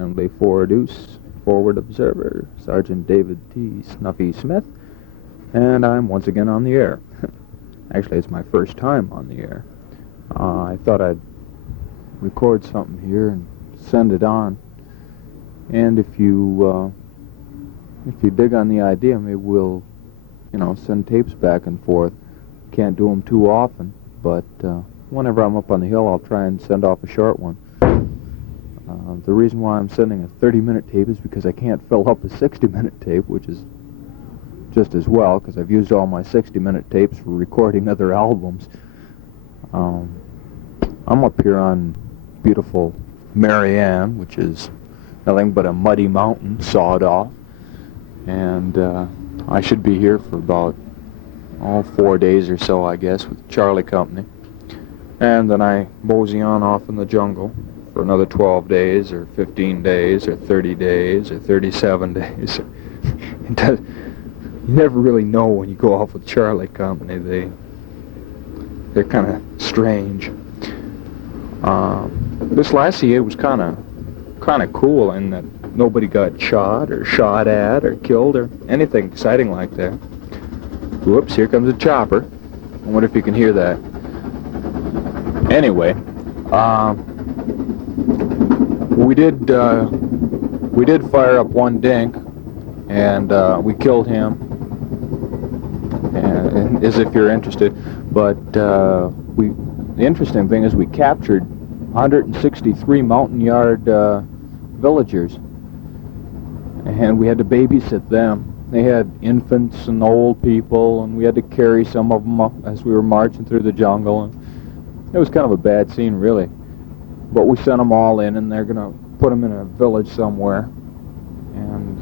Friendly forward observer, Sergeant David T. Snuffy Smith, and I'm once again on the air. Actually, it's my first time on the air. I thought I'd record something here and send it on, and if you dig on the idea, maybe we'll, send tapes back and forth. Can't do them too often, but whenever I'm up on the hill, I'll try and send off a short one. The reason why I'm sending a 30-minute tape is because I can't fill up a 60-minute tape, which is just as well, because I've used all my 60-minute tapes for recording other albums. I'm up here on beautiful Marianne, which is nothing but a muddy mountain sawed off, and I should be here for about 4 days or so, I guess, with Charlie Company, and then I mosey on off in the jungle for another 12 days, or 15 days, or 30 days, or 37 days. You never really know when you go off with Charlie Company. They're kind of strange. This last CA was kind of cool in that nobody got shot or shot at or killed or anything exciting like that. Whoops! Here comes a chopper. I wonder if you can hear that. Anyway, we did fire up one dink, and we killed him. And as if you're interested, but the interesting thing is we captured 163 mountain yard villagers, and we had to babysit them. They had infants and old people, and we had to carry some of them up as we were marching through the jungle. And it was kind of a bad scene, really. But we sent them all in, and they're going to put them in a village somewhere. And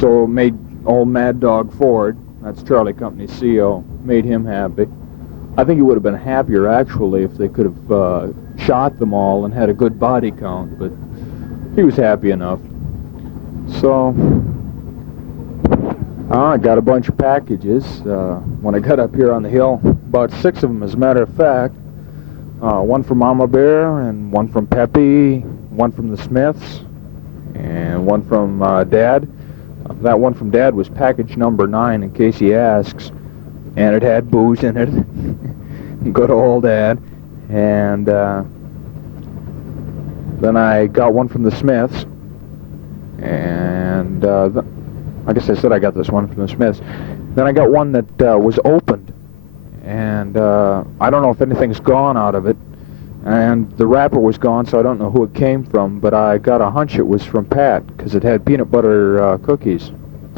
so it made old Mad Dog Ford, that's Charlie Company's CO, made him happy. I think he would have been happier, actually, if they could have shot them all and had a good body count, but he was happy enough. So I got a bunch of packages when I got up here on the hill, about 6 of them, as a matter of fact. One from Mama Bear, and one from Peppy, one from the Smiths, and one from Dad. That one from Dad was package number 9, in case he asks, and it had booze in it. Good old Dad. And then I got one from the Smiths, and I guess I said I got this one from the Smiths. Then I got one that was opened, and I don't know if anything's gone out of it, and the wrapper was gone, so I don't know who it came from, but I got a hunch it was from Pat, because it had peanut butter cookies,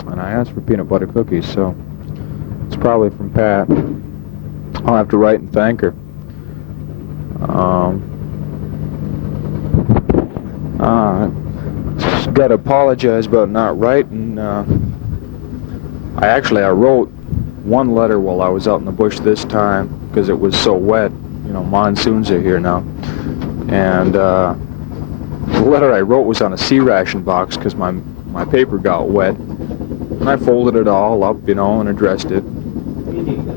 and I asked for peanut butter cookies, so it's probably from Pat. I'll have to write and thank her. Got to apologize about not writing. I wrote one letter while I was out in the bush this time because it was so wet. Monsoons are here now. And the letter I wrote was on a C-ration box because my paper got wet. And I folded it all up, and addressed it.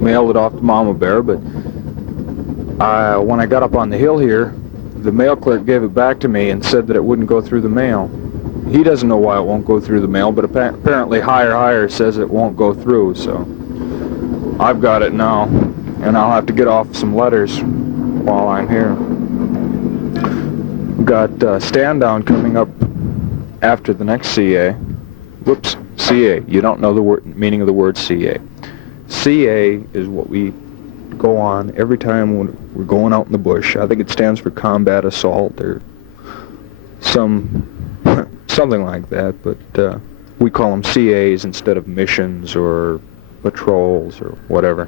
Mailed it off to Mama Bear, but when I got up on the hill here, the mail clerk gave it back to me and said that it wouldn't go through the mail. He doesn't know why it won't go through the mail, but apparently Higher says it won't go through, so I've got it now, and I'll have to get off some letters while I'm here. We've got stand down coming up after the next CA. Whoops, CA. You don't know the meaning of the word CA. CA is what we go on every time when we're going out in the bush. I think it stands for combat assault or something like that, but we call them CAs instead of missions or patrols or whatever.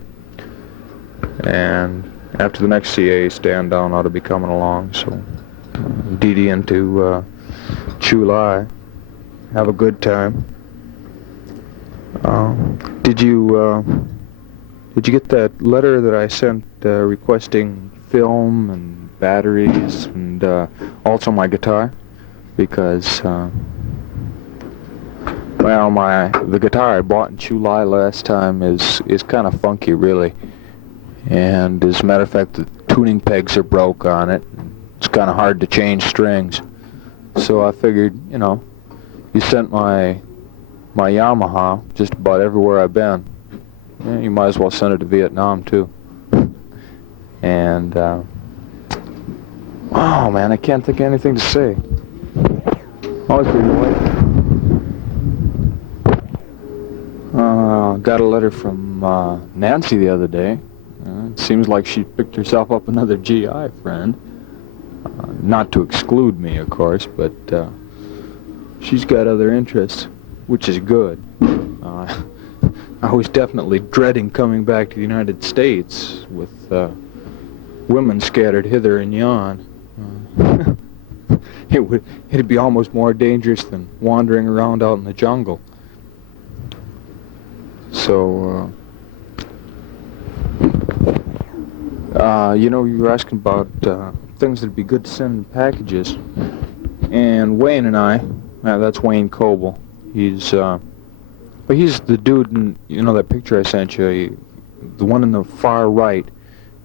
And after the next CA, stand down ought to be coming along, so DD into Chulai. Have a good time. Did you get that letter that I sent requesting film and batteries and also my guitar? Because the guitar I bought in Chulai last time is kind of funky, really. And as a matter of fact, the tuning pegs are broke on it. It's kind of hard to change strings. So I figured, you know, you sent my Yamaha just about everywhere I've been. Yeah, you might as well send it to Vietnam too. And oh man, I can't think of anything to say. Always pretty late. Got a letter from Nancy the other day. It seems like she picked herself up another GI friend. Not to exclude me, of course, but she's got other interests, which is good. I was definitely dreading coming back to the United States with women scattered hither and yon. It'd be almost more dangerous than wandering around out in the jungle. So, you know, you were asking about things that'd be good to send in packages. And Wayne and I, that's Wayne Coble. He's the dude in, you know, that picture I sent you, the one in the far right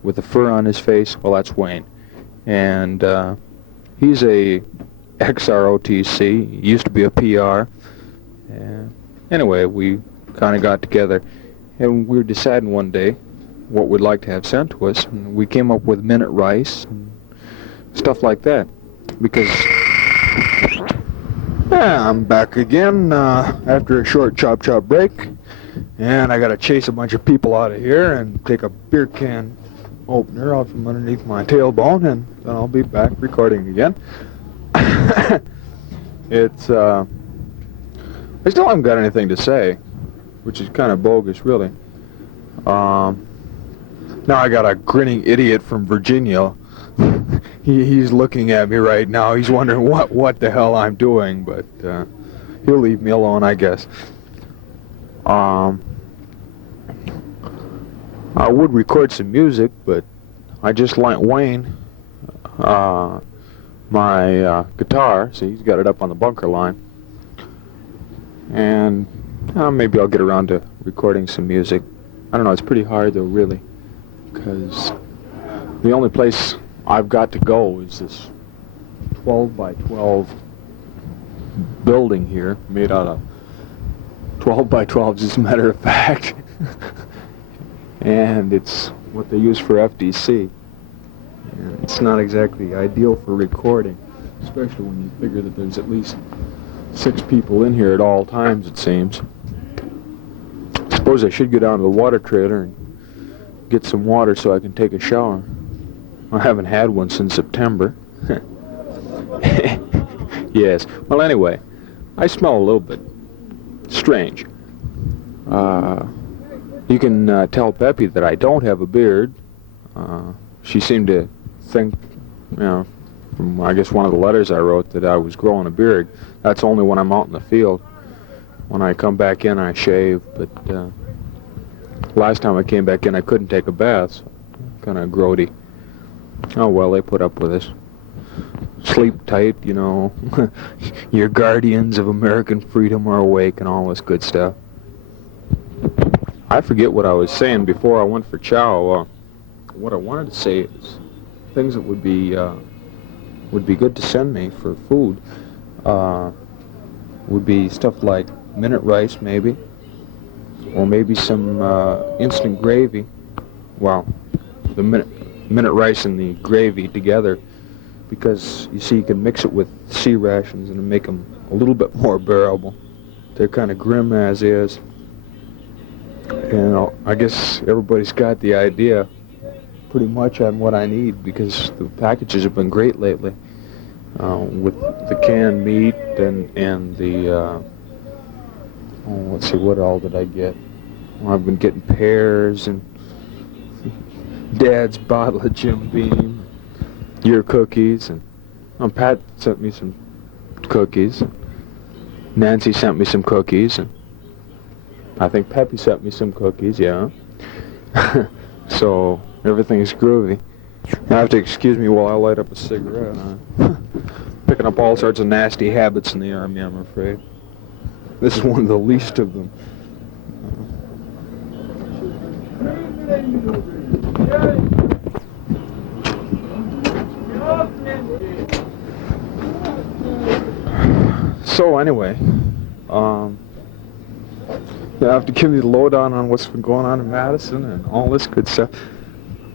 with the fur on his face. Well, that's Wayne. And he's a ex-ROTC. He used to be a PR. And anyway, we kind of got together, and we were deciding one day what we'd like to have sent to us, and we came up with minute rice and stuff like that, because I'm back again after a short chop break, and I gotta chase a bunch of people out of here and take a beer can opener out from underneath my tailbone, and then I'll be back recording again. It's I still haven't got anything to say, which is kind of bogus, really. Now I got a grinning idiot from Virginia. He's looking at me right now. He's wondering what the hell I'm doing, but he'll leave me alone, I guess. I would record some music, but I just lent Wayne my guitar. See, he's got it up on the bunker line. And maybe I'll get around to recording some music. I don't know, it's pretty hard though, really, because the only place I've got to go is this 12 by 12 building here, made out of 12 by 12s as a matter of fact. And it's what they use for FDC. And it's not exactly ideal for recording, especially when you figure that there's at least 6 people in here at all times, it seems. I suppose I should go down to the water trailer and get some water so I can take a shower. I haven't had one since September. Yes. Well, anyway, I smell a little bit strange. You can tell Peppy that I don't have a beard. She seemed to think, you know, from I guess one of the letters I wrote, that I was growing a beard. That's only when I'm out in the field. When I come back in, I shave, but last time I came back in, I couldn't take a bath, so kind of grody. Oh well, they put up with us. Sleep tight, you know. Your guardians of American freedom are awake and all this good stuff. I forget what I was saying before I went for chow. What I wanted to say is things that would be good to send me for food. Would be stuff like minute rice, maybe, or maybe some instant gravy. Well, the minute rice and the gravy together, because you see, you can mix it with sea rations and make them a little bit more bearable. They're kind of grim as is. And I guess everybody's got the idea pretty much on what I need, because the packages have been great lately. With the canned meat and the let's see, what all did I get? Well, I've been getting pears and Dad's bottle of Jim Beam, your cookies, and Pat sent me some cookies. Nancy sent me some cookies, and I think Peppy sent me some cookies. Yeah. So everything is groovy. You have to excuse me while I light up a cigarette. Picking up all sorts of nasty habits in the Army, I'm afraid. This is one of the least of them. So anyway, I have to give you the lowdown on what's been going on in Madison and all this good stuff.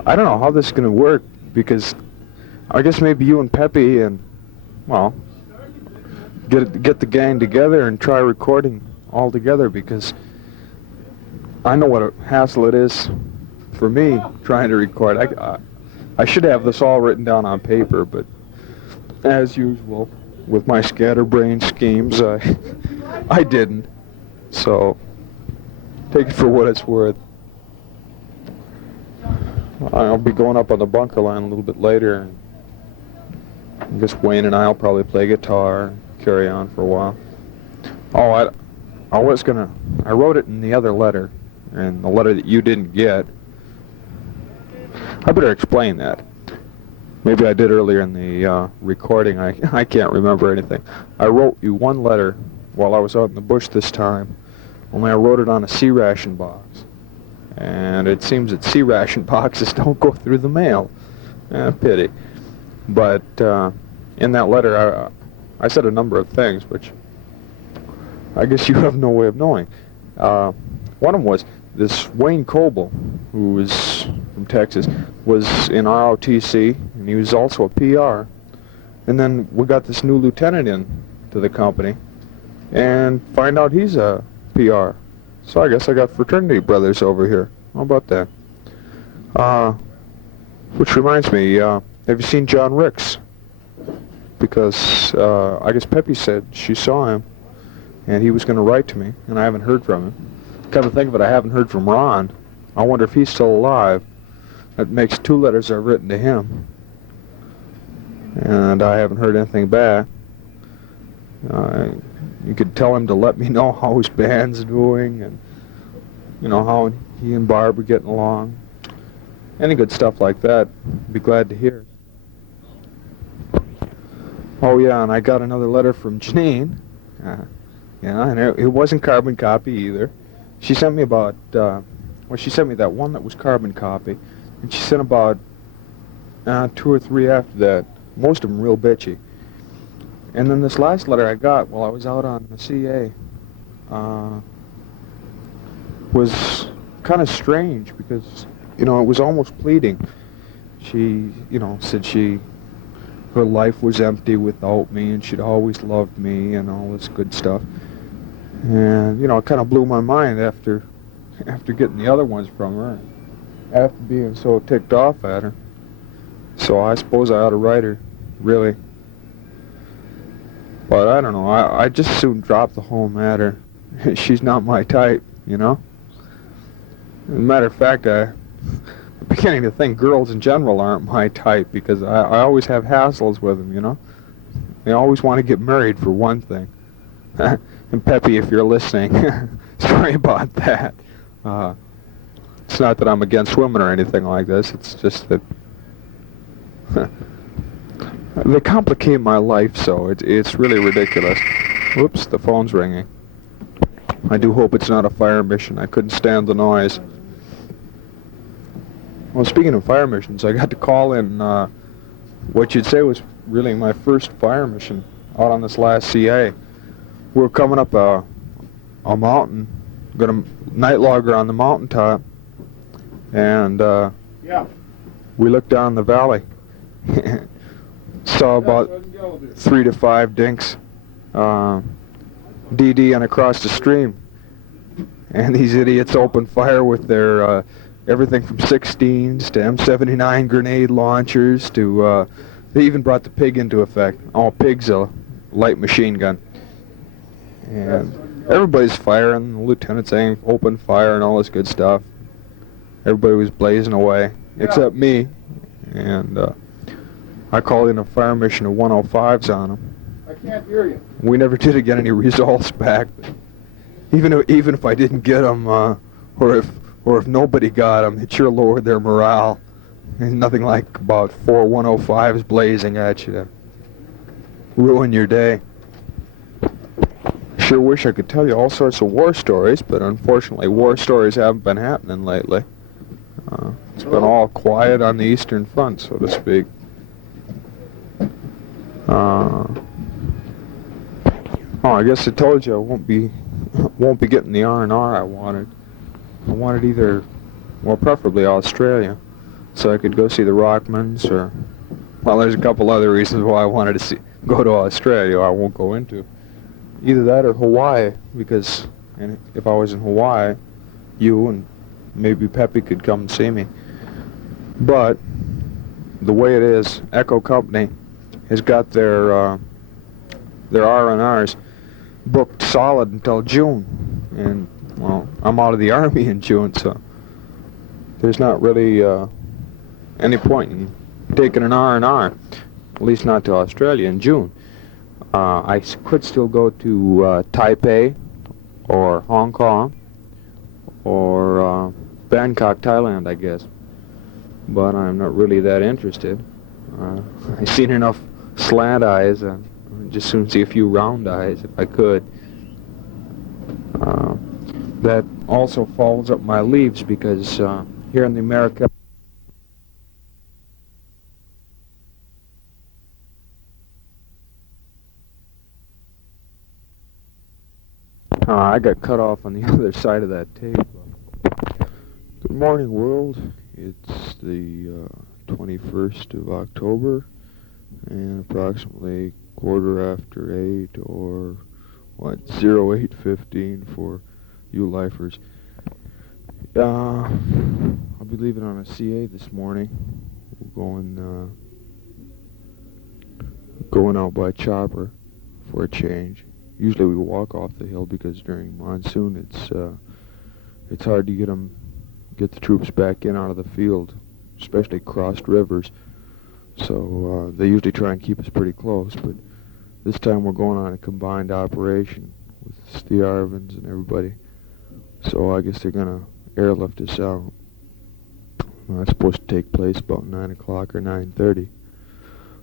I don't know how this is going to work, because I guess maybe you and Peppy and, well, get the gang together and try recording all together, because I know what a hassle it is for me trying to record. I should have this all written down on paper, but as usual with my scatterbrain schemes, I didn't. So take it for what it's worth. I'll be going up on the bunker line a little bit later. I guess Wayne and I'll probably play guitar and carry on for a while. Oh, I wrote it in the other letter, and the letter that you didn't get. I better explain that. Maybe I did earlier in the recording. I can't remember anything. I wrote you one letter while I was out in the bush this time, only I wrote it on a C-ration box. And it seems that C-ration boxes don't go through the mail. Pity. But in that letter, I said a number of things, which I guess you have no way of knowing. One of them was this Wayne Coble, who was from Texas, was in ROTC, and he was also a PR. And then we got this new lieutenant in to the company, and find out he's a PR. So I guess I got fraternity brothers over here. How about that? Which reminds me, have you seen John Ricks? Because I guess Peppy said she saw him, and he was going to write to me, and I haven't heard from him. Come to think of it, I haven't heard from Ron. I wonder if he's still alive. That makes 2 letters I've written to him, and I haven't heard anything back. You could tell him to let me know how his band's doing, and you know how he and Barb are getting along. Any good stuff like that, I'd be glad to hear. Oh yeah, and I got another letter from Janine. Yeah, and it wasn't carbon copy either. She sent me about, well, she sent me that one that was carbon copy, and she sent about 2 or 3 after that. Most of them real bitchy. And then this last letter I got while I was out on the CA was kind of strange, because, you know, it was almost pleading. She, you know, said her life was empty without me, and she'd always loved me, and all this good stuff. And, you know, it kind of blew my mind after getting the other ones from her, after being so ticked off at her. So I suppose I ought to write her, really. But I don't know, I just soon drop the whole matter. She's not my type, you know? As a matter of fact, I'm beginning to think girls in general aren't my type, because I always have hassles with them, you know? They always want to get married, for one thing. And Peppy, if you're listening, sorry about that. It's not that I'm against women or anything like this, it's just that they complicate my life, so it's really ridiculous. Whoops, the phone's ringing. I do hope it's not a fire mission. I couldn't stand the noise. Well, speaking of fire missions, I got to call in what you'd say was really my first fire mission out on this last CA. We were coming up a mountain, got a night logger on the mountaintop, and we looked down the valley. Saw about 3 to 5 dinks DD and across the stream, and these idiots opened fire with their everything from 16s to M79 grenade launchers to they even brought the pig into effect. Oh, pig's a light machine gun, and everybody's firing. The lieutenant's saying open fire and all this good stuff. Everybody was blazing away except me, and I called in a fire mission of 105s on them. I can't hear you. We never did get any results back. But even if I didn't get them, or if nobody got them, it sure lowered their morale. There's nothing like about 4 105s blazing at you to ruin your day. Sure wish I could tell you all sorts of war stories, but unfortunately war stories haven't been happening lately. It's been all quiet on the Eastern Front, so to speak. Oh, I guess I told you I won't be getting the R&R I wanted. I wanted either, well, preferably Australia, so I could go see the Rockmans, or, well, there's a couple other reasons why I wanted to go to Australia I won't go into. Either that or Hawaii, because if I was in Hawaii, you and maybe Peppy could come and see me. But the way it is, Echo Company has got their R&Rs booked solid until June, and well, I'm out of the Army in June, so there's not really any point in taking an R&R, at least not to Australia in June. I could still go to Taipei or Hong Kong or Bangkok, Thailand, I guess, but I'm not really that interested. I've seen enough slant eyes, and I'd just soon see a few round eyes if I could. That also follows up my leaves, because here in the America I got cut off on the other side of that tape. Good morning, world. It's the 21st of October, and approximately 8:15, or what, 08:15 for you lifers. I'll be leaving on a CA this morning. We're going out by chopper for a change. Usually we walk off the hill, because during monsoon it's hard to get the troops back in out of the field, especially crossed rivers. So they usually try and keep us pretty close, but this time we're going on a combined operation with the Arvins and everybody. So I guess they're gonna airlift us out. That's supposed to take place about 9 o'clock or 9:30.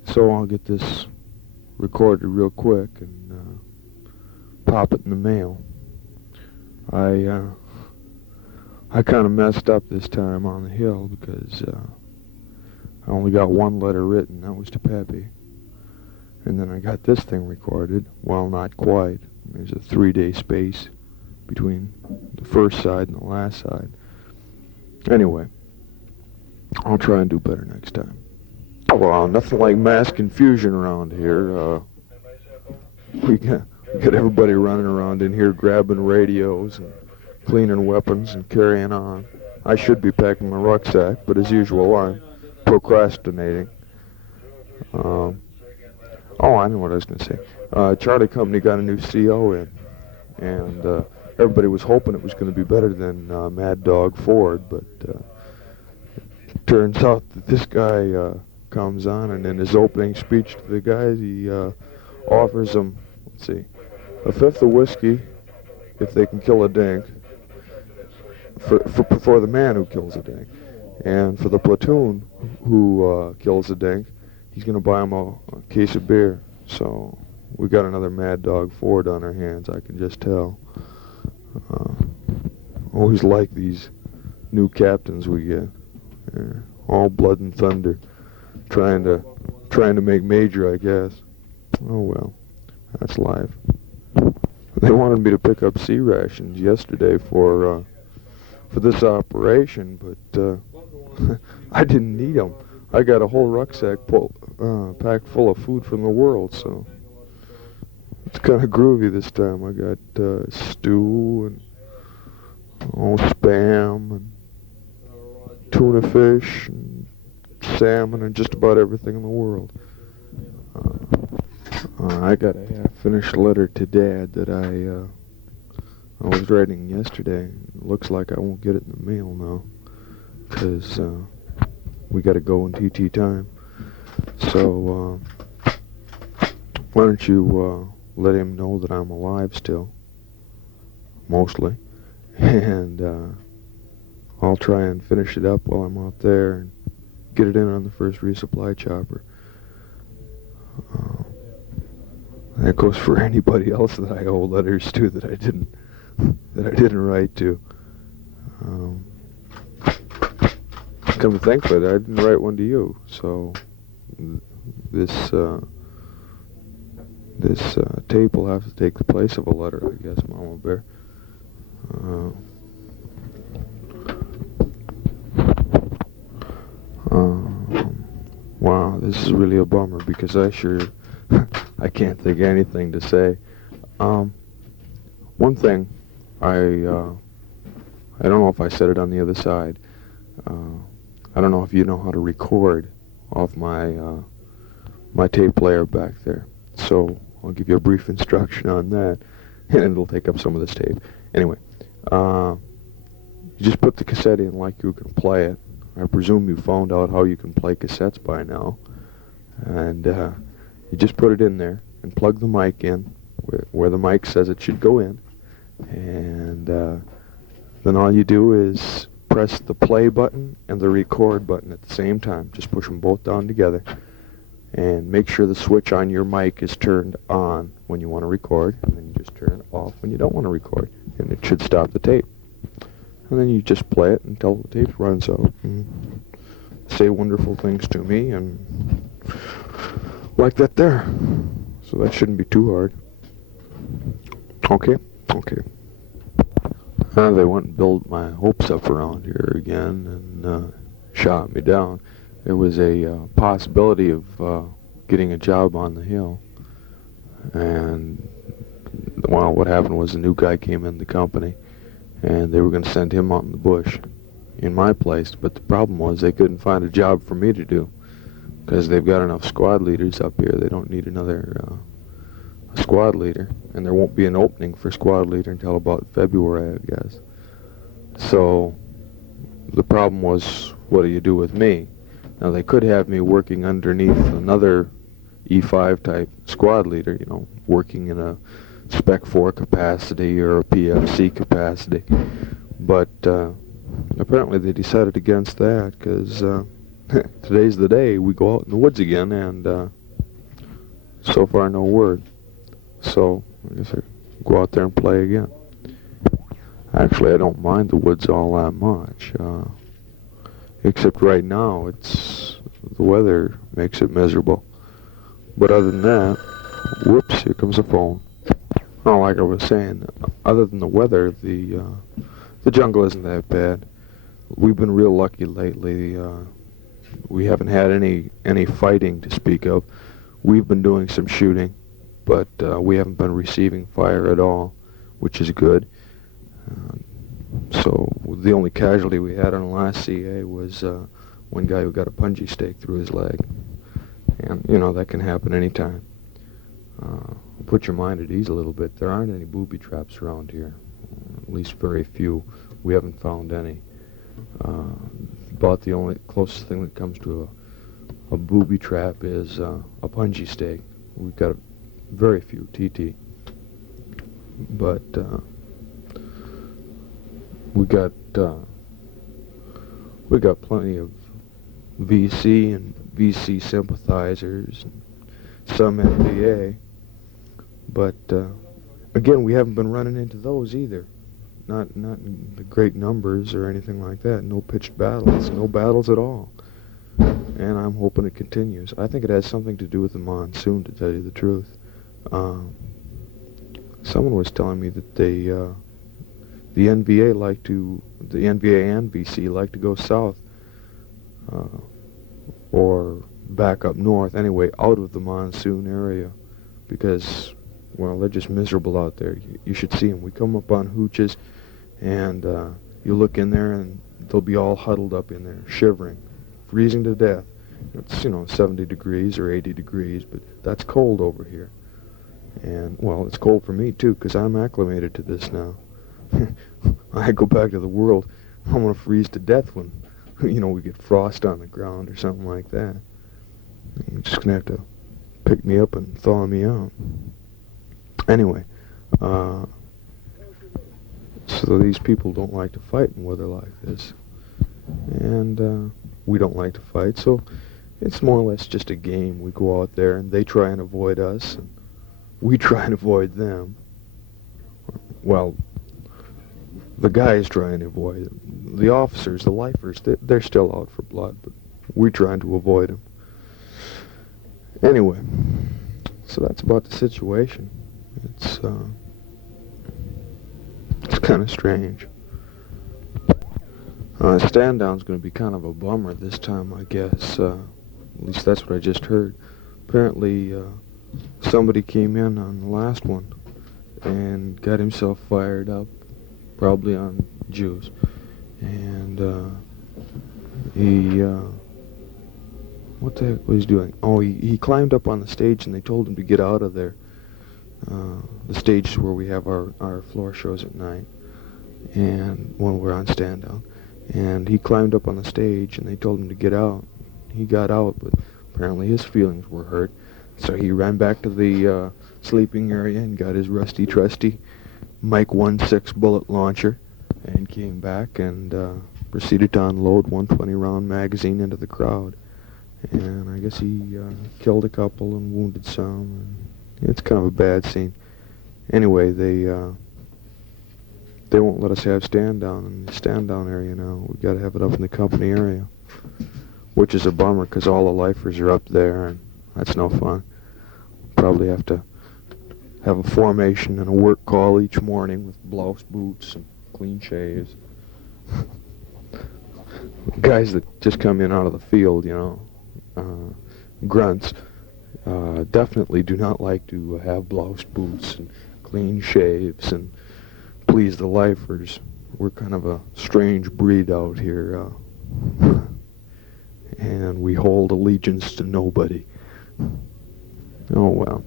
So I'll get this recorded real quick and pop it in the mail. I kind of messed up this time on the hill, because I only got one letter written. That was to Peppy. And then I got this thing recorded. Well, not quite. There's a 3-day space between the first side and the last side. Anyway, I'll try and do better next time. Well, nothing like mass confusion around here. We got everybody running around in here grabbing radios and cleaning weapons and carrying on. I should be packing my rucksack, but as usual, I'm procrastinating. Oh, I know what I was going to say. Charlie Company got a new CO in, and everybody was hoping it was going to be better than Mad Dog Ford, but it turns out that this guy comes on, and in his opening speech to the guys, he offers them, let's see, a fifth of whiskey if they can kill a dink, for the man who kills a dink. And for the platoon who kills a dink, he's going to buy him a case of beer. So we got another Mad Dog Ford on our hands, I can just tell. Always like these new captains we get. They're all blood and thunder, trying to make major, I guess. Oh well, that's life. They wanted me to pick up sea rations yesterday for this operation, but I didn't need them. I got a whole rucksack packed full of food from the world, so it's kind of groovy this time. I got stew and spam and tuna fish and salmon and just about everything in the world. I got a half-finished letter to Dad that I was writing yesterday. It looks like I won't get it in the mail now, because we got to go in TT time. So why don't you let him know that I'm alive still, mostly, and I'll try and finish it up while I'm out there and get it in on the first resupply chopper. That goes for anybody else that I owe letters to that I didn't write to. Come to think of it, I didn't write one to you, so this This tape will have to take the place of a letter, I guess, Mama Bear. Wow, this is really a bummer because I I can't think of anything to say. One thing, I don't know if I said it on the other side. I don't know if you know how to record off my my tape player back there. So I'll give you a brief instruction on that, and it'll take up some of this tape. Anyway, you just put the cassette in like you can play it. I presume you found out how you can play cassettes by now. And you just put it in there and plug the mic in where the mic says it should go in. And then all you do is press the play button and the record button at the same time. Just push them both down together. And make sure the switch on your mic is turned on when you want to record. And then you just turn it off when you don't want to record. And it should stop the tape. And then you just play it until the tape runs out. And say wonderful things to me and like that there. So that shouldn't be too hard. Okay? Okay. They went and built my hopes up around here again and shot me down. There was a possibility of getting a job on the hill. And, well, what happened was a new guy came in the company. And they were going to send him out in the bush in my place, but the problem was they couldn't find a job for me to do because they've got enough squad leaders up here. They don't need another squad leader, and there won't be an opening for squad leader until about February, I guess. So the problem was, what do you do with me? Now they could have me working underneath another E5 type squad leader, you know, working in a Spec 4 capacity or a PFC capacity, but apparently they decided against that because today's the day we go out in the woods again, and so far no word. So I guess I go out there and play again. Actually, I don't mind the woods all that much, except right now the weather makes it miserable. But other than that, whoops, here comes the phone. Oh, like I was saying, other than the weather, the jungle isn't that bad. We've been real lucky lately. We haven't had any fighting to speak of. We've been doing some shooting, but we haven't been receiving fire at all, which is good. So the only casualty we had on the last CA was one guy who got a punji stake through his leg. And, you know, that can happen anytime. Put your mind at ease a little bit. There aren't any booby traps around here, at least very few. We haven't found any. About the only closest thing that comes to a booby trap is a punji stake. We've got very few TT, but we got plenty of VC and VC sympathizers, and some NBA. But again, we haven't been running into those either. Not in the great numbers or anything like that. No pitched battles, no battles at all. And I'm hoping it continues. I think it has something to do with the monsoon, to tell you the truth. Someone was telling me that the NBA and VC like to go south, or back up north, anyway, out of the monsoon area, because, well, they're just miserable out there. You should see them. We come up on Hooches, and you look in there, and they'll be all huddled up in there, shivering, freezing to death. It's, 70 degrees or 80 degrees, but that's cold over here. And, well, it's cold for me, too, because I'm acclimated to this now. I go back to the world, I'm going to freeze to death when, we get frost on the ground or something like that. You're just going to have to pick me up and thaw me out. Anyway, so these people don't like to fight in weather like this. And we don't like to fight, so it's more or less just a game. We go out there and they try and avoid us, and we try and avoid them. Well, the guys try and avoid them. The officers, the lifers, they're still out for blood, but we're trying to avoid them. Anyway, So that's about the situation. It's kind of strange. Stand down's going to be kind of a bummer this time, I guess. At least that's what I just heard. Apparently, somebody came in on the last one and got himself fired up, probably on juice. And he, what the heck was he doing? Oh, he climbed up on the stage and they told him to get out of there. The stage is where we have our floor shows at night, and when we're on stand down. And he climbed up on the stage and they told him to get out. He got out, but apparently his feelings were hurt. So he ran back to the sleeping area and got his rusty trusty Mike 1.6 bullet launcher and came back and proceeded to unload 120 round magazine into the crowd. And I guess he killed a couple and wounded some. And it's kind of a bad scene. Anyway, they won't let us have stand down in the stand down area now. We've got to have it up in the company area, which is a bummer because all the lifers are up there, and that's no fun. Probably have to have a formation and a work call each morning with blouse, boots, and clean shaves. Guys that just come in out of the field, you know, grunts, definitely do not like to have blouse, boots, and clean shaves and please the lifers. We're kind of a strange breed out here, and we hold allegiance to nobody. Oh well.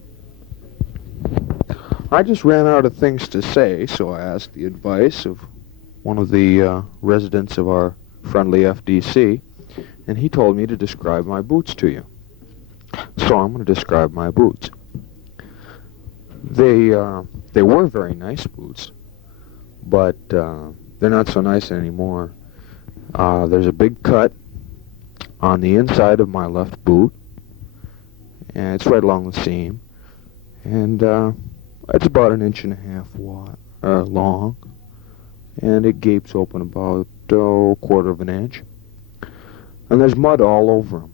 I just ran out of things to say, so I asked the advice of one of the residents of our friendly FDC, and he told me to describe my boots to you. So I'm going to describe my boots. They were very nice boots, but they're not so nice anymore. There's a big cut on the inside of my left boot, and it's right along the seam, and it's about 1.5 inches long, and it gapes open about 1/4 of an inch, and there's mud all over them,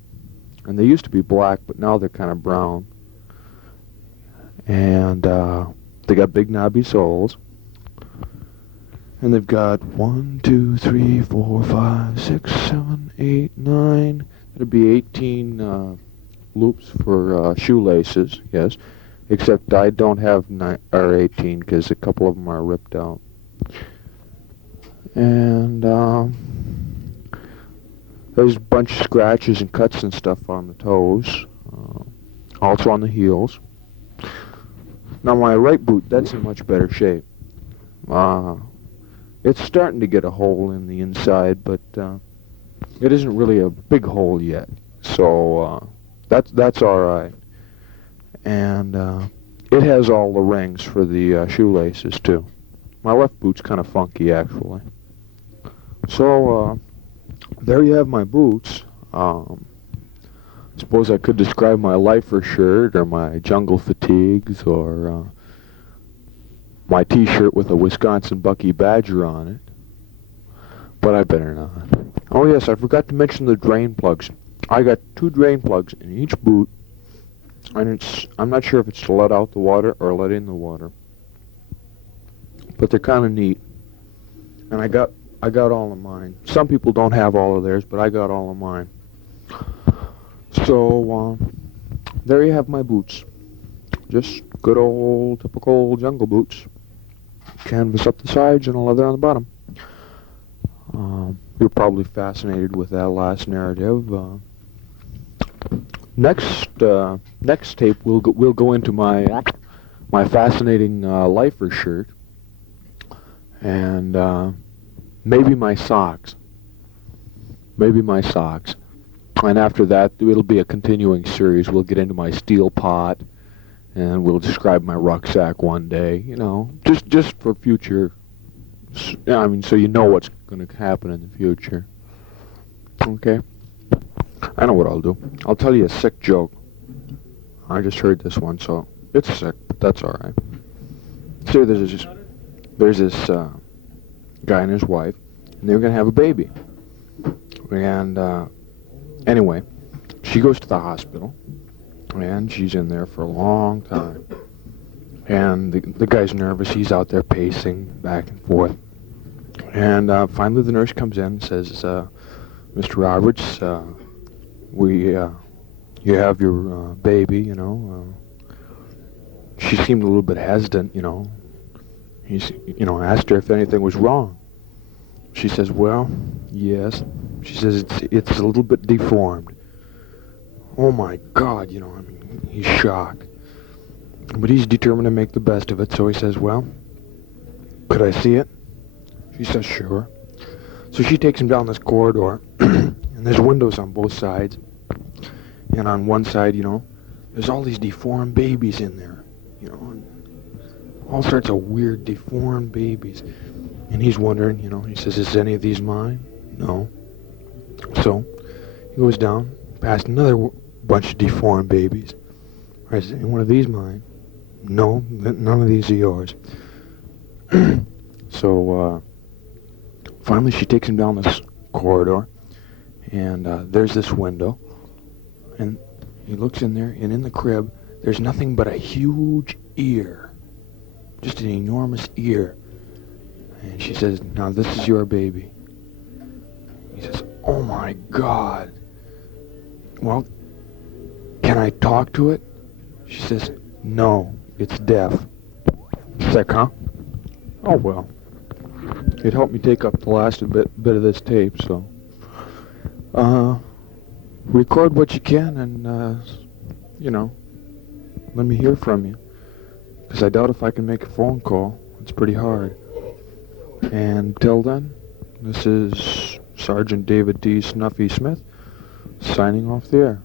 and they used to be black, but now they're kind of brown, and they got big knobby soles. And they've got 1, 2, 3, 4, 5, 6, 7, 8, 9. That'd be 18 loops for shoelaces, yes. Except I don't have 18 because a couple of them are ripped out. And there's a bunch of scratches and cuts and stuff on the toes, also on the heels. Now my right boot, that's in much better shape. It's starting to get a hole in the inside, but it isn't really a big hole yet. So that's all right. And it has all the rings for the shoelaces too. My left boot's kind of funky actually. So there you have my boots. Suppose I could describe my lifer shirt or my jungle fatigues or my t-shirt with a Wisconsin Bucky Badger on it, but I better not. Oh yes, I forgot to mention the drain plugs. I got 2 drain plugs in each boot, and I'm not sure if it's to let out the water or let in the water, but they're kind of neat, and I got all of mine. Some people don't have all of theirs, but I got all of mine. So there you have my boots. Just good old typical jungle boots. Canvas up the sides and a leather on the bottom. You're probably fascinated with that last narrative. Next tape we'll go into my fascinating lifer shirt and maybe my socks. And after that it'll be a continuing series. We'll get into my steel pot. And we'll describe my rucksack one day, you know, just for future, I mean, so you know what's going to happen in the future. Okay? I know what I'll do. I'll tell you a sick joke. I just heard this one, so it's sick, but that's all right. So there's this guy and his wife, and they're going to have a baby. And anyway, she goes to the hospital. And she's in there for a long time. And the guy's nervous. He's out there pacing back and forth. And finally the nurse comes in and says, Mr. Roberts, you have your baby, you know. She seemed a little bit hesitant, you know. He's, you know, asked her if anything was wrong. She says, well, yes. She says, it's a little bit deformed. Oh my God, you know, I mean, he's shocked. But he's determined to make the best of it, so he says, well, could I see it? She says, sure. So she takes him down this corridor, and there's windows on both sides. And on one side, you know, there's all these deformed babies in there, you know, and all sorts of weird deformed babies. And he's wondering, you know, he says, is any of these mine? No. So he goes down, past another bunch of deformed babies. Right, is any one of these mine? No, none of these are yours. So finally she takes him down this corridor, and there's this window, and he looks in there, and in the crib there's nothing but a huge ear, just an enormous ear. And she says, now this is your baby. He says, oh my God. Well, can I talk to it? She says, no, it's deaf. She's like, huh? Oh well. It helped me take up the last bit of this tape, so record what you can, and you know, let me hear from you, because I doubt if I can make a phone call. It's pretty hard. And till then, this is Sergeant David D. Snuffy Smith signing off the air.